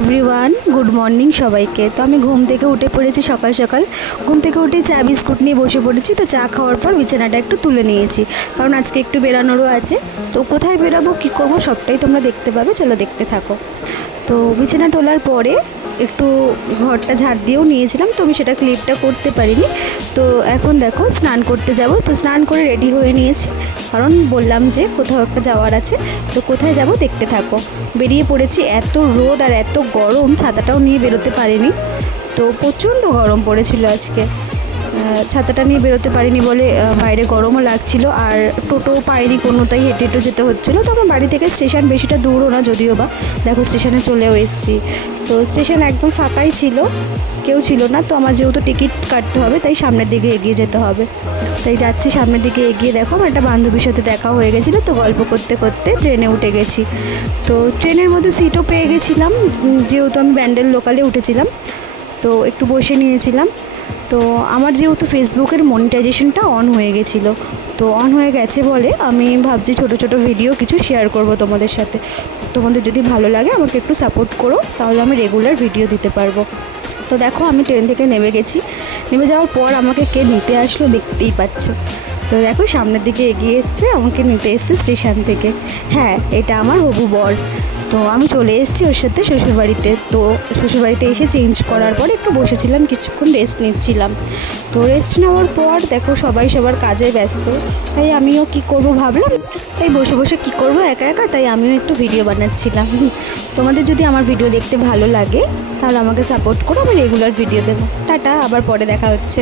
Everyone good morning সবাইকে। তো আমি ঘুম থেকে উঠে পড়েছি সকাল সকাল। ঘুম থেকে উঠে চা, বিস্কুট নিয়ে বসে পড়েছি, তো চা খাওয়ার পর বিছানাটা একটু তুলে নিয়েছি। কারণ আজকে একটু বেরানোরও আছে। তো কোথায় বেরাবো, কী করব সবটাই তোমরা দেখতে পাবে, চলো দেখতে থাকো। তো বিছানা তোলার পরে একটু ঘরটা ঝাড় দিয়েও নিয়েছিলাম, তো আমি সেটা ক্লিপটা করতে পারিনি। তো এখন দেখো, স্নান করতে যাব। তো স্নান করে রেডি হয়ে নিয়েছি। কারণ বললাম যে কোথাও একটা যাওয়ার আছে, তো কোথায় যাব দেখতে থাকো। বেরিয়ে পড়েছি, এত রোদ আর এত গরম, ছাতাটাও নিয়ে বেরোতে পারিনি। তো প্রচণ্ড গরম পড়েছিল আজকে। ছাতাটা নিয়ে বেরোতে পারিনি বলে বাইরে গরমও লাগছিল আর টোটো পাইনি কোনোটাই, হেঁটে হেঁটে যেতে হচ্ছিল। তো আমার বাড়ি থেকে স্টেশন বেশিটা দূরও না, যদিও বা। দেখো, স্টেশনে চলেও এসেছি। তো স্টেশন একদম ফাঁকাই ছিল, কেউ ছিল না, তো আমার যেহেতু টিকিট কাটতে হবে, তাই সামনের দিকে এগিয়ে যেতে হবে। তাই যাচ্ছি সামনের দিকে এগিয়ে, দেখো আমার একটা বান্ধবীর সাথে দেখা হয়ে গেছিল, তো গল্প করতে করতে ট্রেনে উঠে গেছি। তো ট্রেনের মধ্যে সিটও পেয়ে গেছিলাম যেহেতু আমি ব্যান্ডেল লোকালে উঠেছিলাম, তো একটু বসে নিয়েছিলাম। তো আমার যেহেতু ফেসবুকের মনিটাইজেশনটা অন হয়ে গেছিল, তো অন হয়ে গেছে বলে আমি ভাবছি ছোট ছোট ভিডিও কিছু শেয়ার করব তোমাদের সাথে। তোমাদের যদি ভালো লাগে আমাকে একটু সাপোর্ট করো, তাহলে আমি রেগুলার ভিডিও দিতে পারব। তো দেখো আমি ট্রেন থেকে নেমে গেছি। নেমে যাওয়ার পর আমাকে কে নিতে আসলো দেখতেই পাচ্ছ। তো দেখো সামনের দিকে এগিয়ে এসছে, আমাকে নিতে এসছে স্টেশন থেকে। হ্যাঁ এটা আমার হবু বর। তো আমি চলে এসেছি ওর সাথে শ্বশুরবাড়িতে। তো শ্বশুরবাড়িতে এসে চেঞ্জ করার পর একটু বসেছিলাম, কিছুক্ষণ রেস্ট নিচ্ছিলাম। তো রেস্ট নেওয়ার পর দেখো সবাই সবার কাজে ব্যস্ত। তাই আমিও কি করব ভাবলাম, তাই বসে বসে কি করব একা একা, তাই আমিও একটু ভিডিও বানাচ্ছিলাম। তোমাদের যদি আমার ভিডিও দেখতে ভালো লাগে, তাহলে আমাকে সাপোর্ট করো, আমি রেগুলার ভিডিও দেবো। টাটা, আবার পরে দেখা হচ্ছে।